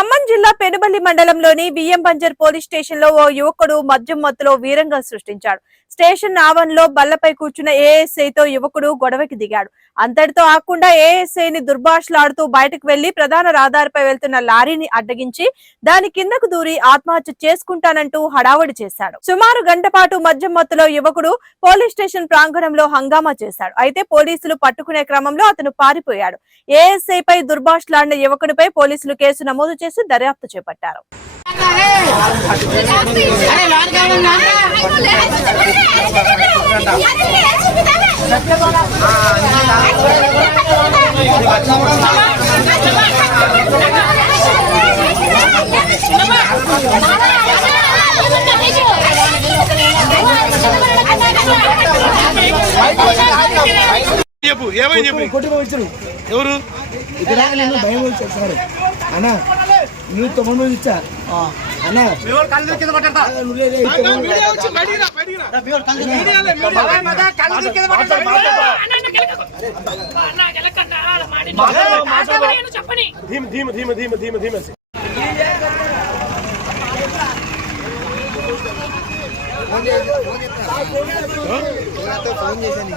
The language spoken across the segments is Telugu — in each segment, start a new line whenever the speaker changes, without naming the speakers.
잠깐만. పెనుబల్లి మండలంలోని బియ్యం బంజర్ పోలీస్ స్టేషన్లో ఓ యువకుడు మద్యం మత్తులో వీరంగా సృష్టించాడు. స్టేషన్ ఆవరణలో బల్లపై కూర్చున్న ఏఎస్ఐ తో యువకుడు గొడవకి దిగాడు. అంతటితో ఆకుండా ఏఎస్ఐ ని దుర్భాషలాడుతూ బయటకు వెళ్ళి ప్రధాన రహదారిపై వెళ్తున్న లారీని అడ్డగించి దాని కిందకు దూరి ఆత్మహత్య చేసుకుంటానంటూ హడావడి చేశాడు. సుమారు గంట పాటు మద్యం మత్తులో యువకుడు పోలీస్ స్టేషన్ ప్రాంగణంలో హంగామా చేశాడు. అయితే పోలీసులు పట్టుకునే క్రమంలో అతను పారిపోయాడు. ఏఎస్ఐ పై దుర్భాషలాడిన యువకుడిపై పోలీసులు కేసు నమోదు చేసి దర్యాప్తు చేపట్టారు.
చెప్పు ఏమైంది చెప్పు? ఎవరు?
భయం వచ్చాను సార్ అన్న నువ్వు తొమ్మిది మంది ఇచ్చా? అన్నా.
చెప్పని.
ధీమ ధీమ ధీమ ధీమ ధీమ ధీమ ఫోన్ చేశాను ఫోన్ చేశాను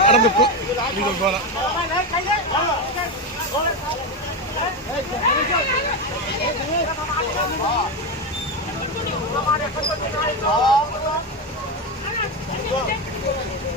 கடந்து போ. நீங்கள் போகலாம் Hey,